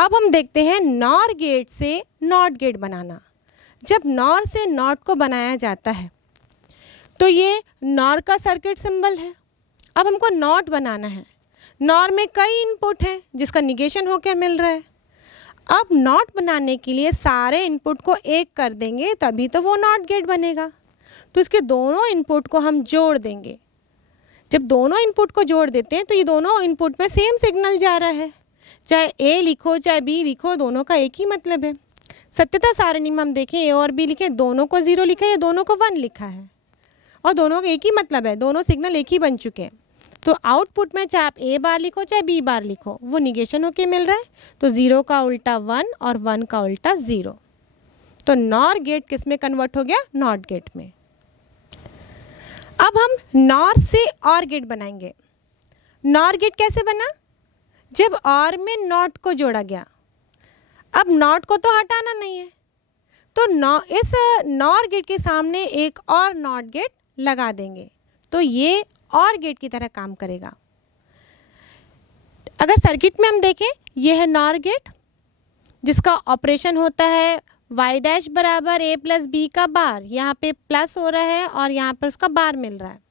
अब हम देखते हैं नॉर गेट से नॉट गेट बनाना। जब नॉर से नॉट को बनाया जाता है तो ये नॉर का सर्किट सिंबल है। अब हमको नॉट बनाना है। नॉर में कई इनपुट हैं जिसका निगेशन होकर मिल रहा है। अब नॉट बनाने के लिए सारे इनपुट को एक कर देंगे तभी तो वो नॉट गेट बनेगा। तो इसके दोनों इनपुट को हम जोड़ देंगे। जब दोनों इनपुट को जोड़ देते हैं तो ये दोनों इनपुट में सेम सिग्नल जा रहा है। चाहे ए लिखो चाहे बी लिखो, दोनों का एक ही मतलब है। सत्यता सारणी में हम देखें ए और बी लिखे, दोनों को 0 लिखा है या दोनों को 1 लिखा है, और दोनों का एक ही मतलब है, दोनों सिग्नल एक ही बन चुके हैं। तो आउटपुट में चाहे आप ए बार लिखो चाहे बी बार लिखो, वो निगेशन होके मिल रहा है। तो 0 का उल्टा 1 और 1 का उल्टा 0। तो नॉर गेट किस में कन्वर्ट हो गया? नॉट गेट में। अब हम नॉर से और गेट बनाएंगे। नॉर गेट कैसे बना? जब और में नॉट को जोड़ा गया। अब नॉट को तो हटाना नहीं है, तो इस नॉर गेट के सामने एक और नॉट गेट लगा देंगे तो ये और गेट की तरह काम करेगा। अगर सर्किट में हम देखें, ये है नॉर गेट जिसका ऑपरेशन होता है y डैश बराबर a प्लस बी का बार। यहाँ पे प्लस हो रहा है और यहाँ पर उसका बार मिल रहा है।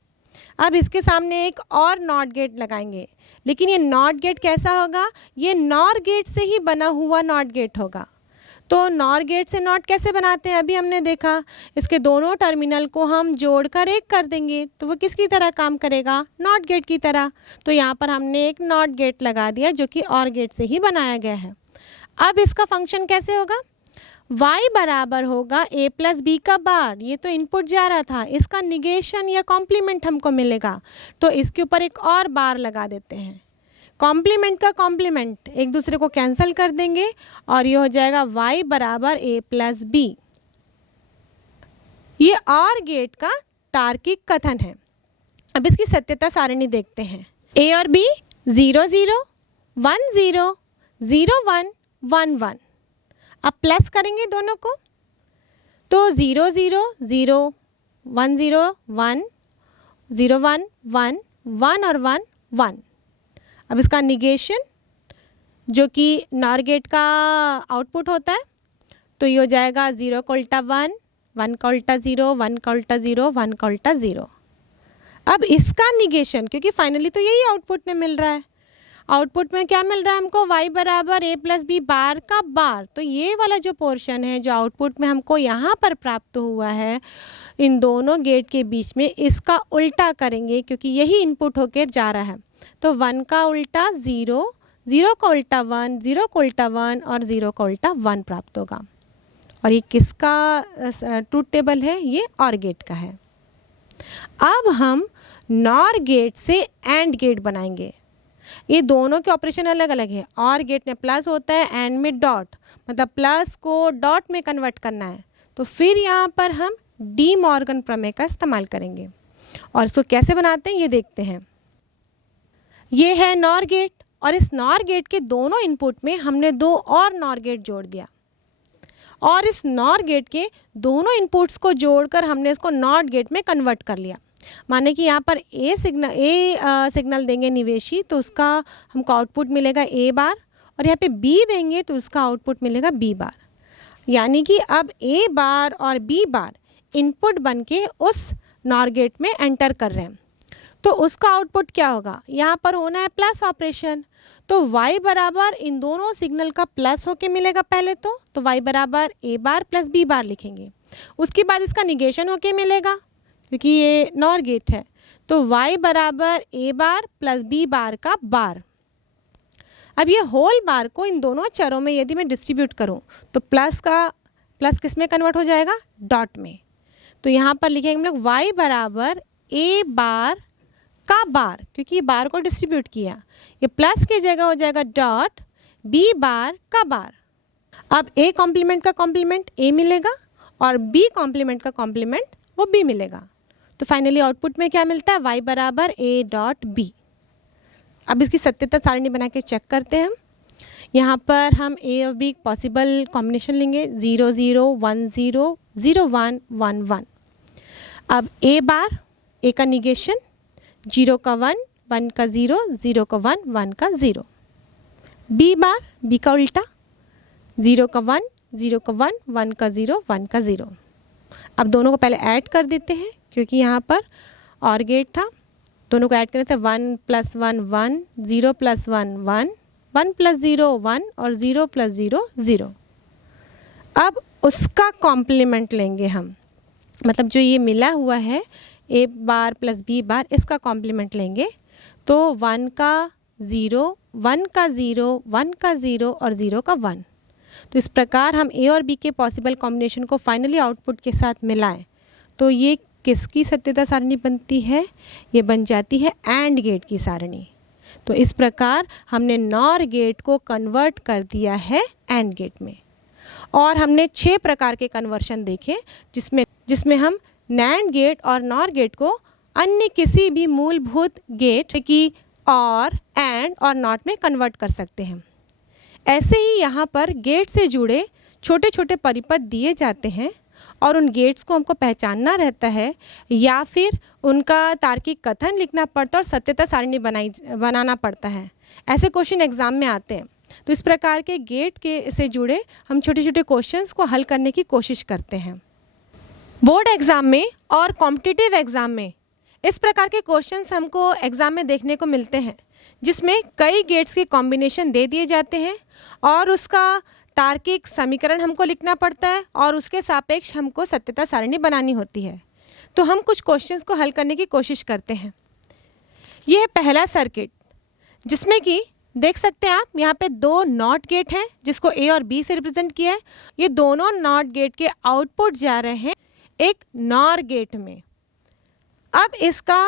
अब इसके सामने एक और नॉट गेट लगाएंगे, लेकिन ये नॉट गेट कैसा होगा? ये नॉर गेट से ही बना हुआ नॉट गेट होगा। तो नॉर गेट से नॉट कैसे बनाते हैं अभी हमने देखा। इसके दोनों टर्मिनल को हम जोड़कर एक कर देंगे तो वो किसकी तरह काम करेगा? नॉट गेट की तरह। तो यहाँ पर हमने एक नॉट गेट लगा दिया जो कि और गेट से ही बनाया गया है। अब इसका फंक्शन कैसे होगा? y बराबर होगा a प्लस बी का बार। ये तो इनपुट जा रहा था, इसका निगेशन या कॉम्प्लीमेंट हमको मिलेगा, तो इसके ऊपर एक और बार लगा देते हैं। कॉम्प्लीमेंट का कॉम्प्लीमेंट एक दूसरे को कैंसिल कर देंगे और ये हो जाएगा y बराबर a प्लस बी। ये और गेट का तार्किक कथन है। अब इसकी सत्यता सारणी देखते हैं। a और b 0 0 1 0 0 1 1 1। अब प्लस करेंगे दोनों को तो 0 0 0 1 0 1 0 1 1 1 और 1 1। अब इसका निगेशन जो कि नॉर गेट का आउटपुट होता है तो ये हो जाएगा 0 का उल्टा 1 1 का उल्टा 0 1 का उल्टा 0 1 का उल्टा 0। अब इसका निगेशन, क्योंकि फाइनली तो यही आउटपुट में मिल रहा है। आउटपुट में क्या मिल रहा है हमको? y बराबर a प्लस बी बार का बार। तो ये वाला जो पोर्शन है जो आउटपुट में हमको यहाँ पर प्राप्त हुआ है, इन दोनों गेट के बीच में इसका उल्टा करेंगे क्योंकि यही इनपुट होकर जा रहा है। तो 1 का उल्टा 0, 0 का उल्टा 1, 0 का उल्टा 1 और 0 का उल्टा 1 प्राप्त होगा। और ये किसका ट्रूथ टेबल है? ये और गेट का है। अब हम नॉर गेट से एंड गेट बनाएंगे। ये दोनों के ऑपरेशन अलग अलग है। और गेट में प्लस होता है, एंड में डॉट, मतलब प्लस को डॉट में कन्वर्ट करना है। तो फिर यहाँ पर हम डी मॉर्गन प्रमेय का इस्तेमाल करेंगे और इसको कैसे बनाते हैं ये देखते हैं। ये है नॉर गेट और इस नॉर गेट के दोनों इनपुट में हमने दो और नॉर गेट जोड़ दिया और इस नॉर गेट के दोनों इनपुट्स को जोड़कर हमने इसको नॉट गेट में कन्वर्ट कर लिया। माने कि यहाँ पर ए सिग्नल देंगे निवेशी तो उसका हमको आउटपुट मिलेगा ए बार, और यहाँ पे बी देंगे तो उसका आउटपुट मिलेगा बी बार। यानी कि अब ए बार और बी बार इनपुट बन के उस नॉर गेट में एंटर कर रहे हैं तो उसका आउटपुट क्या होगा? यहाँ पर होना है प्लस ऑपरेशन। तो y बराबर इन दोनों सिग्नल का प्लस होके मिलेगा पहले तो y बराबर ए बार प्लस बी बार लिखेंगे। उसके बाद इसका निगेशन होके मिलेगा क्योंकि ये नॉर गेट है, तो y बराबर ए बार प्लस बी बार का बार। अब ये होल बार को इन दोनों चरों में यदि मैं डिस्ट्रीब्यूट करूं तो प्लस किस में कन्वर्ट हो जाएगा? डॉट में। तो यहाँ पर लिखेंगे हम लोग y बराबर ए बार का बार, क्योंकि ये बार को डिस्ट्रीब्यूट किया, ये प्लस की जगह हो जाएगा डॉट बी बार का बार। अब a कॉम्प्लीमेंट का कॉम्प्लीमेंट a मिलेगा और b कॉम्प्लीमेंट का कॉम्प्लीमेंट वो b मिलेगा। तो फाइनली आउटपुट में क्या मिलता है? y बराबर a डॉट b। अब इसकी सत्यता सारणी बना के चेक करते हैं हम। यहाँ पर हम a और b पॉसिबल कॉम्बिनेशन लेंगे 0 0 1 0 0 1 1 1। अब a बार a का निगेशन, 0 का 1 1 का 0 0 का 1 1 का 0। b बार b का उल्टा 0 का 1, 0 का 1, 1 का 0, 1 का 0। अब दोनों को पहले ऐड कर देते हैं क्योंकि यहाँ पर और गेट था। दोनों को ऐड करें तो 1 + 1 1, 0 + 1 1, 1 + 0 1 और 0 + 0 0। अब उसका कॉम्प्लीमेंट लेंगे हम, मतलब जो ये मिला हुआ है a बार + b बार, इसका कॉम्प्लीमेंट लेंगे तो 1 का 0, 1 का 0, 1 का 0 और 0 का 1। तो इस प्रकार हम a और b के पॉसिबल कॉम्बिनेशन को फाइनली आउटपुट के साथ मिलाएं तो ये किसकी सत्यता सारणी बनती है? ये बन जाती है एंड गेट की सारणी। तो इस प्रकार हमने नॉर गेट को कन्वर्ट कर दिया है एंड गेट में। और हमने 6 प्रकार के कन्वर्शन देखे जिसमें हम नैंड गेट और नॉर गेट को अन्य किसी भी मूलभूत गेट की और एंड और नॉट में कन्वर्ट कर सकते हैं। ऐसे ही यहाँ पर गेट से जुड़े छोटे छोटे परिपथ दिए जाते हैं और उन गेट्स को हमको पहचानना रहता है या फिर उनका तार्किक कथन लिखना पड़ता है और सत्यता सारणी बनाना पड़ता है। ऐसे क्वेश्चन एग्जाम में आते हैं। तो इस प्रकार के गेट के से जुड़े हम छोटे छोटे क्वेश्चंस को हल करने की कोशिश करते हैं। बोर्ड एग्ज़ाम में और कॉम्पिटिटिव एग्ज़ाम में इस प्रकार के क्वेश्चंस हमको एग्ज़ाम में देखने को मिलते हैं जिसमें कई गेट्स के कॉम्बिनेशन दे दिए जाते हैं और उसका तार्किक समीकरण हमको लिखना पड़ता है और उसके सापेक्ष हमको सत्यता सारणी बनानी होती है। तो हम कुछ क्वेश्चंस को हल करने की कोशिश करते हैं। यह है पहला सर्किट जिसमें कि देख सकते हैं आप यहाँ पे 2 नॉट गेट हैं जिसको a और b से रिप्रेजेंट किया है। ये दोनों नॉट गेट के आउटपुट जा रहे हैं एक नॉर गेट में। अब इसका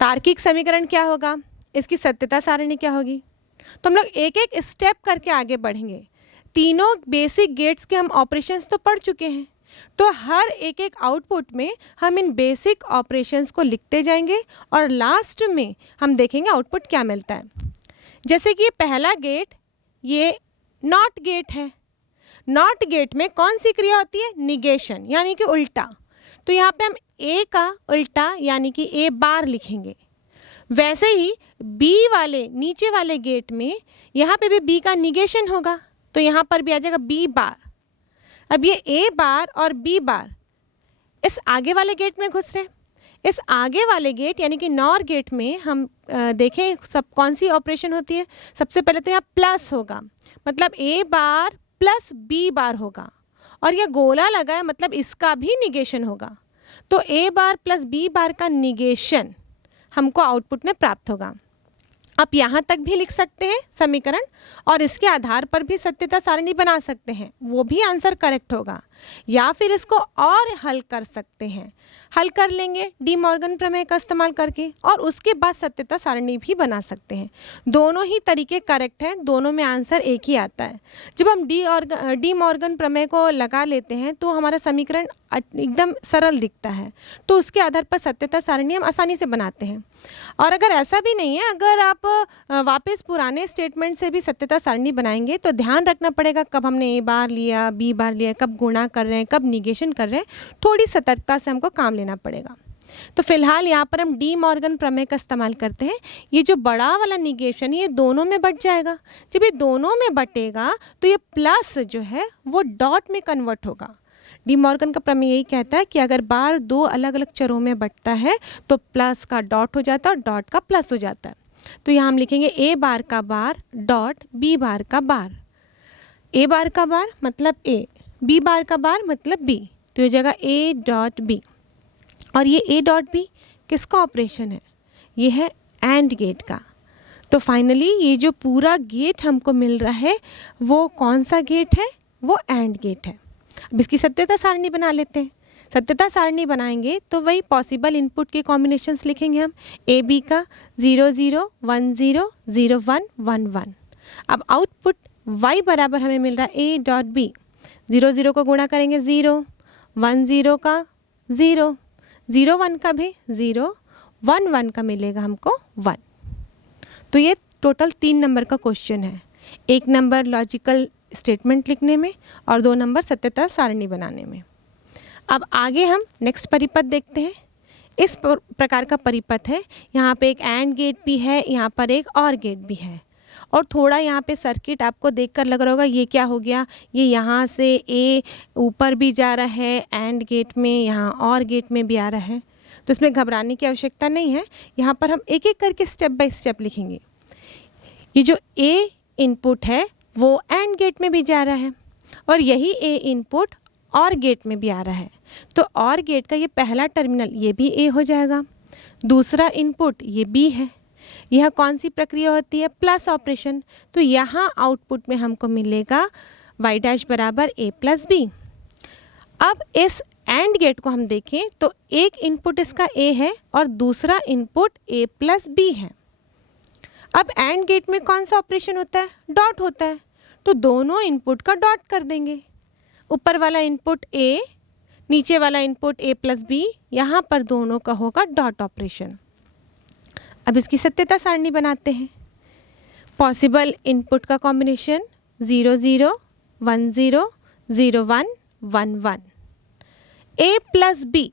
तार्किक समीकरण क्या होगा, इसकी सत्यता सारणी क्या होगी? तो हम लोग एक एक स्टेप करके आगे बढ़ेंगे। तीनों बेसिक गेट्स के हम ऑपरेशंस तो पढ़ चुके हैं, तो हर एक एक आउटपुट में हम इन बेसिक ऑपरेशंस को लिखते जाएंगे और लास्ट में हम देखेंगे आउटपुट क्या मिलता है। जैसे कि पहला गेट ये नॉट गेट है। नॉट गेट में कौन सी क्रिया होती है? निगेशन, यानी कि उल्टा। तो यहाँ पे हम a का उल्टा यानी कि a बार लिखेंगे। वैसे ही b वाले नीचे वाले गेट में यहाँ पे भी b का निगेशन होगा तो यहाँ पर भी आ जाएगा b बार। अब ये a बार और b बार इस आगे वाले गेट में घुस रहे हैं। इस आगे वाले गेट यानी कि नॉर गेट में हम देखें सब कौन सी ऑपरेशन होती है। सबसे पहले तो यहाँ प्लस होगा, मतलब a बार प्लस b बार होगा और यह गोला लगा है मतलब इसका भी निगेशन होगा। तो a बार प्लस b बार का निगेशन हमको आउटपुट में प्राप्त होगा। आप यहाँ तक भी लिख सकते हैं समीकरण और इसके आधार पर भी सत्यता सारणी बना सकते हैं, वो भी आंसर करेक्ट होगा। या फिर इसको और हल कर सकते हैं, हल कर लेंगे डी मॉर्गन प्रमेय का इस्तेमाल करके और उसके बाद सत्यता सारणी भी बना सकते हैं। दोनों ही तरीके करेक्ट हैं, दोनों में आंसर एक ही आता है। जब हम डी मॉर्गन प्रमेय को लगा लेते हैं तो हमारा समीकरण एकदम सरल दिखता है, तो उसके आधार पर सत्यता सारणी हम आसानी से बनाते हैं। और अगर ऐसा भी नहीं है, अगर आप वापस पुराने स्टेटमेंट से भी सत्यता सारणी बनाएंगे तो ध्यान रखना पड़ेगा कब हमने a बार लिया, b बार लिया, कब गुणा कर रहे हैं, कब निगेशन कर रहे हैं, थोड़ी सतर्कता से हमको काम लेना पड़ेगा। तो फिलहाल यहाँ पर हम डी मॉर्गन प्रमेय का इस्तेमाल करते हैं। ये जो बड़ा वाला निगेशन ये दोनों में बट जाएगा। जब ये दोनों में बटेगा तो ये प्लस जो है वो डॉट में कन्वर्ट होगा। डी मॉर्गन का प्रमेय यही कहता है कि अगर बार 2 अलग अलग चरों में बटता है तो प्लस का डॉट हो जाता है और डॉट का प्लस हो जाता है। तो यहाँ हम लिखेंगे a बार का बार डॉट b बार का बार। a बार का बार मतलब a, b बार का बार मतलब b, तो ये जगह a डॉट b। और ये a डॉट b किसका ऑपरेशन है? ये है एंड गेट का। तो फाइनली ये जो पूरा गेट हमको मिल रहा है वो कौन सा गेट है? वो एंड गेट है। अब इसकी सत्यता सारणी बना लेते हैं। सत्यता सारणी बनाएंगे तो वही पॉसिबल इनपुट के कॉम्बिनेशंस लिखेंगे हम। ए बी का 0 0 1 0 0 1 1 1। अब आउटपुट y बराबर हमें मिल रहा है a डॉट बी। 0 0 को गुणा करेंगे 0, 1 0 का 0, 0 1 का भी 0, 1 1 का मिलेगा हमको 1। तो ये टोटल 3 नंबर का क्वेश्चन है। 1 नंबर लॉजिकल स्टेटमेंट लिखने में और 2 नंबर सत्यता सारणी बनाने में। अब आगे हम नेक्स्ट परिपथ देखते हैं। इस प्रकार का परिपथ है। यहाँ पे एक एंड गेट भी है, यहाँ पर एक और गेट भी है और थोड़ा यहाँ पे सर्किट आपको देखकर लग रहा होगा ये क्या हो गया, ये यहाँ से ए ऊपर भी जा रहा है एंड गेट में, यहाँ और गेट में भी आ रहा है, तो इसमें घबराने की आवश्यकता नहीं है। यहाँ पर हम एक एक करके स्टेप बाय स्टेप लिखेंगे। ये जो ए इनपुट है वो एंड गेट में भी जा रहा है और यही ए इनपुट और गेट में भी आ रहा है, तो और गेट का ये पहला टर्मिनल ये भी ए हो जाएगा, दूसरा इनपुट ये बी है। यह कौन सी प्रक्रिया होती है, प्लस ऑपरेशन, तो यहाँ आउटपुट में हमको मिलेगा y डैश बराबर a प्लस बी। अब इस एंड गेट को हम देखें तो एक इनपुट इसका a है और दूसरा इनपुट a प्लस बी है। अब एंड गेट में कौन सा ऑपरेशन होता है, डॉट होता है, तो दोनों इनपुट का डॉट कर देंगे। ऊपर वाला इनपुट a, नीचे वाला इनपुट a प्लस बी, यहाँ पर दोनों का होगा डॉट ऑपरेशन। अब इसकी सत्यता सारणी बनाते हैं। पॉसिबल इनपुट का कॉम्बिनेशन 0 0 1 0 0 1 1 1, a प्लस बी।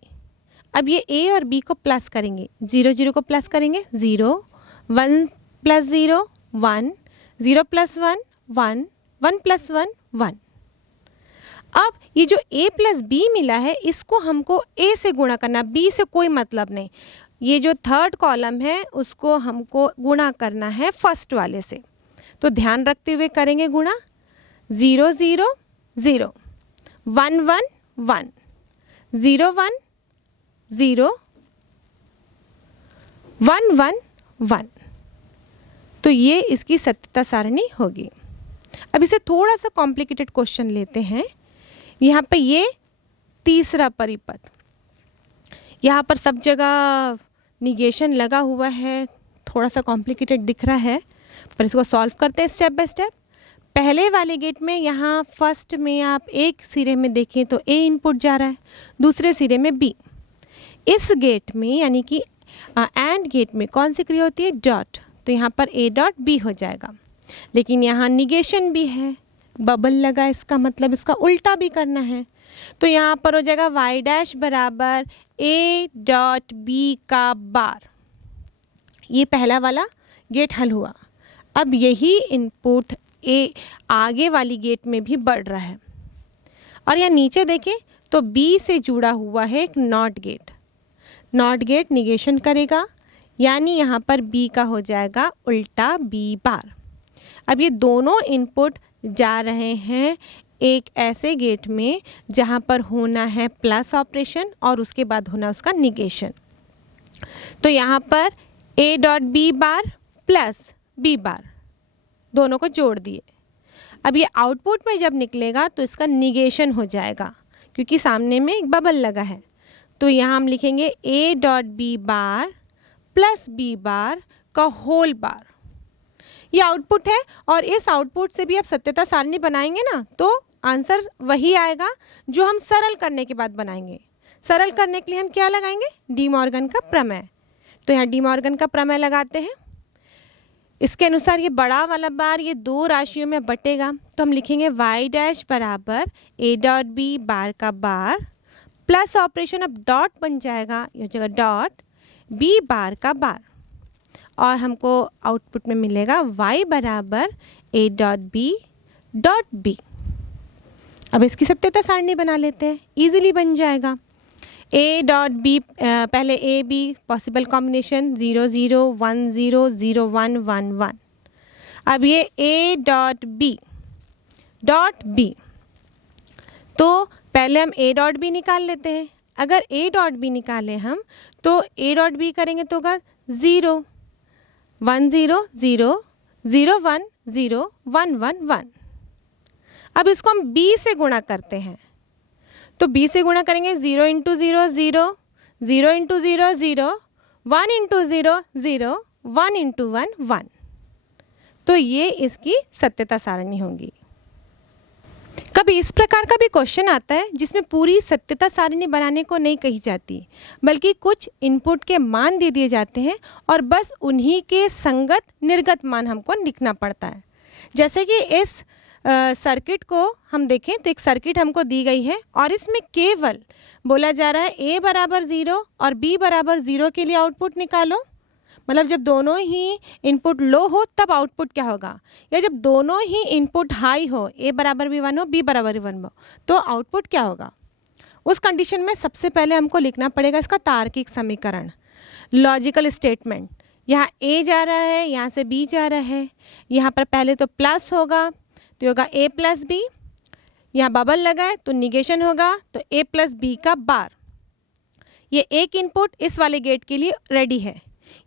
अब ये a और b को प्लस करेंगे, 0 0 को प्लस करेंगे 0, 1 प्लस 0 1, 0 प्लस 1 1, 1 प्लस 1 1। अब ये जो a प्लस बी मिला है इसको हमको a से गुणा करना, b से कोई मतलब नहीं। ये जो थर्ड कॉलम है उसको हमको गुणा करना है फर्स्ट वाले से, तो ध्यान रखते हुए करेंगे गुणा। 0 0 0, 1 1 1, 0 1 0, 1 1 1, तो ये इसकी सत्यता सारणी होगी। अब इसे थोड़ा सा कॉम्प्लिकेटेड क्वेश्चन लेते हैं। यहाँ पे ये तीसरा परिपथ, यहाँ पर सब जगह निगेशन लगा हुआ है, थोड़ा सा कॉम्प्लिकेटेड दिख रहा है, पर इसको सॉल्व करते हैं स्टेप बाय स्टेप। पहले वाले गेट में यहाँ फर्स्ट में आप एक सिरे में देखें तो ए इनपुट जा रहा है, दूसरे सिरे में बी। इस गेट में यानी कि एंड गेट में कौन सी क्रिया होती है, डॉट, तो यहाँ पर ए डॉट बी हो जाएगा। लेकिन यहाँ निगेशन भी है, बबल लगा, इसका मतलब इसका उल्टा भी करना है, तो यहाँ पर हो जाएगा y डैश बराबर a डॉट बी का बार। ये पहला वाला गेट हल हुआ। अब यही इनपुट a आगे वाली गेट में भी बढ़ रहा है और यहाँ नीचे देखें तो b से जुड़ा हुआ है एक not gate. Not gate negation करेगा यानी यहाँ पर b का हो जाएगा उल्टा b बार। अब ये दोनों इनपुट जा रहे हैं एक ऐसे गेट में जहाँ पर होना है प्लस ऑपरेशन और उसके बाद होना उसका निगेशन, तो यहाँ पर a dot B bar plus B bar दोनों को जोड़ दिए। अब ये आउटपुट में जब निकलेगा तो इसका निगेशन हो जाएगा क्योंकि सामने में एक बबल लगा है, तो यहाँ हम लिखेंगे a dot B bar plus B bar का होल बार। ये आउटपुट है और इस आउटपुट से भी आप सत्यता सारणी बनाएंगे ना तो आंसर वही आएगा जो हम सरल करने के बाद बनाएंगे। सरल करने के लिए हम क्या लगाएंगे, डी मॉर्गन का प्रमेय। तो यहाँ डी मॉर्गन का प्रमेय लगाते हैं। इसके अनुसार ये बड़ा वाला बार ये दो राशियों में बटेगा, तो हम लिखेंगे y डैश बराबर a डॉट बी बार का बार प्लस ऑपरेशन, अब डॉट बन जाएगा, ये हो जाएगा डॉट b बार का बार, और हमको आउटपुट में मिलेगा y बराबर a डॉट बी। अब इसकी सत्यता सारणी बना लेते हैं, इजीली बन जाएगा। a डॉट बी, पहले a b पॉसिबल कॉम्बिनेशन 0 0 1 0 0 1 1 1। अब ये a डॉट बी, तो पहले हम a डॉट बी निकाल लेते हैं। अगर a डॉट बी निकालें हम तो a डॉट बी करेंगे तो होगा 0 1 0 0 0 1 0 1 1 1। अब इसको हम b से गुणा करते हैं, तो b से गुणा करेंगे 0 इंटू 0 0, 0 इंटू 0 0, 1 इंटू 0 0, 1 इंटू 1 1। तो ये इसकी सत्यता सारणी होगी। कभी इस प्रकार का भी क्वेश्चन आता है जिसमें पूरी सत्यता सारणी बनाने को नहीं कही जाती, बल्कि कुछ इनपुट के मान दे दिए जाते हैं और बस उन्हीं के संगत निर्गत मान हमको लिखना पड़ता है। जैसे कि इस सर्किट को हम देखें तो एक सर्किट हमको दी गई है और इसमें केवल बोला जा रहा है a बराबर 0 और b बराबर 0 के लिए आउटपुट निकालो। मतलब जब दोनों ही इनपुट लो हो तब आउटपुट क्या होगा, या जब दोनों ही इनपुट हाई हो, ए बराबर भी 1 हो, बी बराबर भी 1 हो, तो आउटपुट क्या होगा। उस कंडीशन में सबसे पहले हमको लिखना पड़ेगा इसका तार्किक समीकरण, लॉजिकल स्टेटमेंट। यहाँ ए जा रहा है, यहाँ से बी जा रहा है, यहाँ पर पहले तो प्लस होगा तो होगा ए प्लस बी, यहाँ बबल लगा है तो निगेशन होगा, तो ए प्लस बी का बार। ये एक इनपुट इस वाले गेट के लिए रेडी है,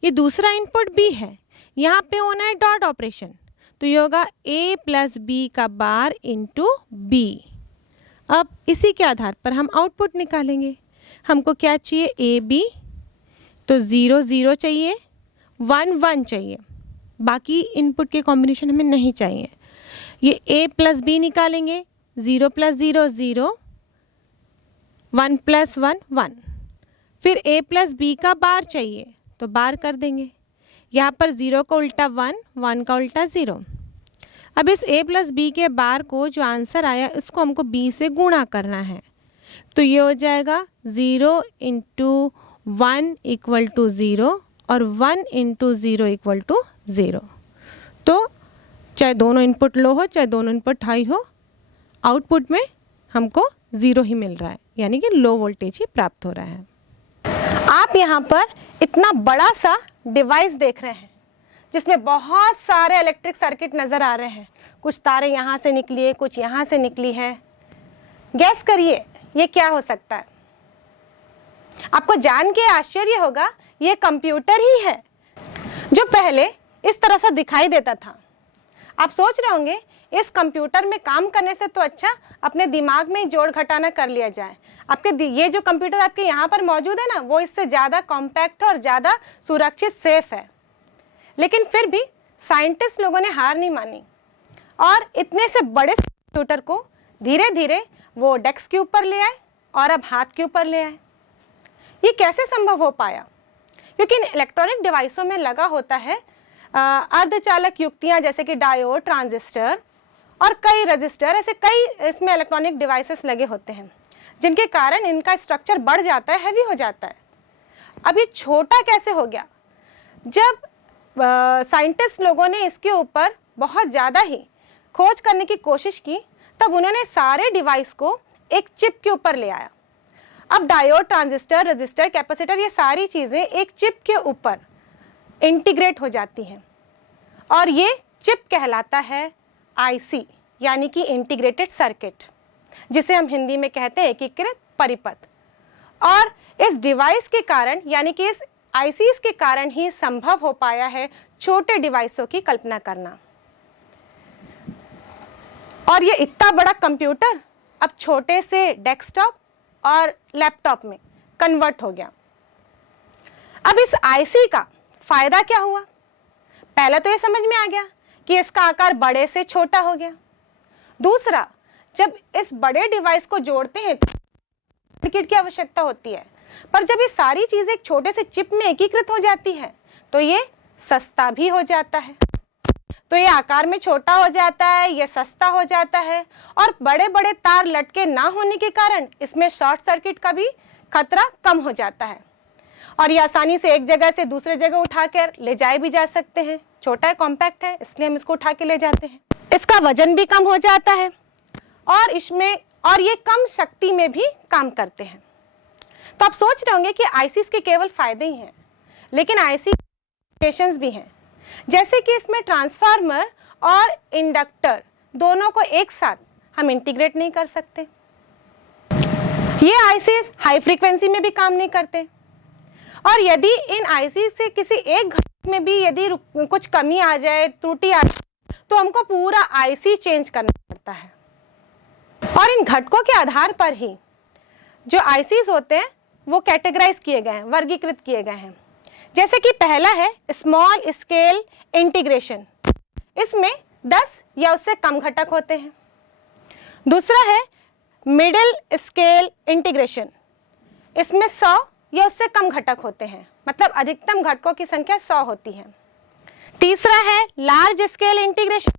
ये दूसरा इनपुट बी है, यहाँ पे होना है डॉट ऑपरेशन, तो ये होगा ए प्लस बी का बार इंटू बी। अब इसी के आधार पर हम आउटपुट निकालेंगे। हमको क्या चाहिए, ए बी, तो 0 0 चाहिए, 1 1 चाहिए, बाकी इनपुट के कॉम्बिनेशन हमें नहीं चाहिए। ये ए प्लस बी निकालेंगे, 0 प्लस 0 0, 1 प्लस 1 1, फिर ए प्लस बी का बार चाहिए तो बार कर देंगे, यहाँ पर 0 का उल्टा 1, 1 का उल्टा 0। अब इस a प्लस बी के बार को जो आंसर आया इसको हमको b से गुणा करना है, तो ये हो जाएगा 0 इंटू 1 इक्वल टू 0 और 1 इंटू 0 इक्वल टू 0। तो चाहे दोनों इनपुट लो हो चाहे दोनों इनपुट हाई हो, आउटपुट में हमको 0 ही मिल रहा है, यानी कि लो वोल्टेज ही प्राप्त हो रहा है। आप यहाँ पर इतना बड़ा सा डिवाइस देख रहे हैं जिसमें बहुत सारे इलेक्ट्रिक सर्किट नज़र आ रहे हैं, कुछ तारें यहाँ से निकली है, कुछ यहाँ से निकली है। गैस करिए ये क्या हो सकता है। आपको जान के आश्चर्य होगा, ये कंप्यूटर ही है जो पहले इस तरह से दिखाई देता था। आप सोच रहे होंगे इस कंप्यूटर में काम करने से तो अच्छा अपने दिमाग में ही जोड़ घटाना कर लिया जाए। आपके ये जो कंप्यूटर आपके यहाँ पर मौजूद है ना, वो इससे ज़्यादा कॉम्पैक्ट और ज़्यादा सुरक्षित, सेफ है। लेकिन फिर भी साइंटिस्ट लोगों ने हार नहीं मानी और इतने से बड़े कंप्यूटर को धीरे धीरे वो डेस्क के ऊपर ले आए और अब हाथ के ऊपर ले आए। ये कैसे संभव हो पाया? क्योंकि इन इलेक्ट्रॉनिक डिवाइसों में लगा होता है अर्धचालक युक्तियाँ, जैसे कि डायोड, ट्रांजिस्टर और कई रजिस्टर, ऐसे कई इसमें इलेक्ट्रॉनिक डिवाइसेस लगे होते हैं, जिनके कारण इनका स्ट्रक्चर बढ़ जाता है, हैवी हो जाता है। अब ये छोटा कैसे हो गया? जब साइंटिस्ट लोगों ने इसके ऊपर बहुत ज़्यादा ही खोज करने की कोशिश की, तब उन्होंने सारे डिवाइस को एक चिप के ऊपर ले आया। अब डायोड, ट्रांजिस्टर, रजिस्टर, कैपेसिटर, ये सारी चीज़ें एक चिप के ऊपर इंटीग्रेट हो जाती हैं और ये चिप कहलाता है आईसी, यानी कि इंटीग्रेटेड सर्किट, जिसे हम हिंदी में कहते हैं एकीकृत परिपथ। और इस डिवाइस के कारण, यानी कि इस आईसीज के कारण ही संभव हो पाया है छोटे डिवाइसों की कल्पना करना। और ये इतना बड़ा कंप्यूटर अब छोटे से डेस्कटॉप और लैपटॉप में कन्वर्ट हो गया। अब इस आईसी का फायदा क्या हुआ? पहला तो ये समझ में आ गया कि इसका आकार बड़े से छोटा हो गया। दूसरा, जब इस बड़े डिवाइस को जोड़ते हैं तो सर्किट की आवश्यकता होती है, पर जब ये सारी चीजें एक छोटे से चिप में एकीकृत हो जाती है तो ये सस्ता भी हो जाता है। तो ये आकार में छोटा हो जाता है, ये सस्ता हो जाता है और बड़े बड़े तार लटके ना होने के कारण इसमें शॉर्ट सर्किट का भी खतरा कम हो जाता है और ये आसानी से एक जगह से दूसरे जगह उठाकर ले जाए भी जा सकते हैं। छोटा है, कॉम्पैक्ट है, इसलिए हम इसको उठा के ले जाते हैं। इसका वजन भी कम हो जाता है और ये कम शक्ति में भी काम करते हैं। तो आप सोच रहे होंगे कि आईसीज के केवल फायदे ही हैं, लेकिन आईसी एप्लीकेशंस भी हैं, जैसे कि इसमें ट्रांसफार्मर और इंडक्टर दोनों को एक साथ हम इंटीग्रेट नहीं कर सकते। ये आईसीज हाई फ्रीक्वेंसी में भी काम नहीं करते और यदि इन आईसी से किसी एक घटक में भी यदि कुछ कमी आ जाए, त्रुटि आ जाए, तो हमको पूरा आईसी चेंज करना पड़ता है। और इन घटकों के आधार पर ही जो आईसीज होते हैं वो कैटेगराइज किए गए हैं, वर्गीकृत किए गए हैं। जैसे कि पहला है स्मॉल स्केल इंटीग्रेशन, इसमें 10 या उससे कम घटक होते हैं। दूसरा है मिडिल स्केल इंटीग्रेशन, इसमें 100 या उससे कम घटक होते हैं, मतलब अधिकतम घटकों की संख्या 100 होती है। तीसरा है लार्ज स्केल इंटीग्रेशन,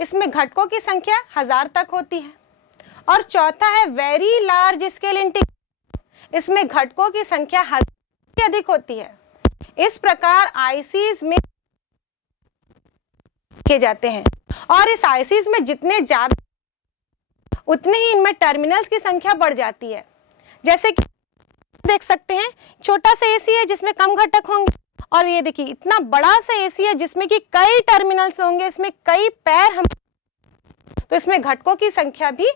इसमें घटकों की संख्या 1000 तक होती है। और चौथा है वेरी लार्ज स्केल इंटीग्रेशन, इसमें घटकों की संख्या 1000 से अधिक होती है। इस प्रकार आईसीज में किए जाते हैं और इस आईसीज में जितने ज्यादा उतने ही इनमें टर्मिनल्स की संख्या बढ़ जाती है। जैसे कि देख सकते हैं छोटा सा एसी है जिसमें कम घटक होंगे, और ये देखिए इतना बड़ा सा एसी है जिसमें कि कई टर्मिनल्स होंगे, इसमें कई पैर हम, तो इसमें घटकों की संख्या भी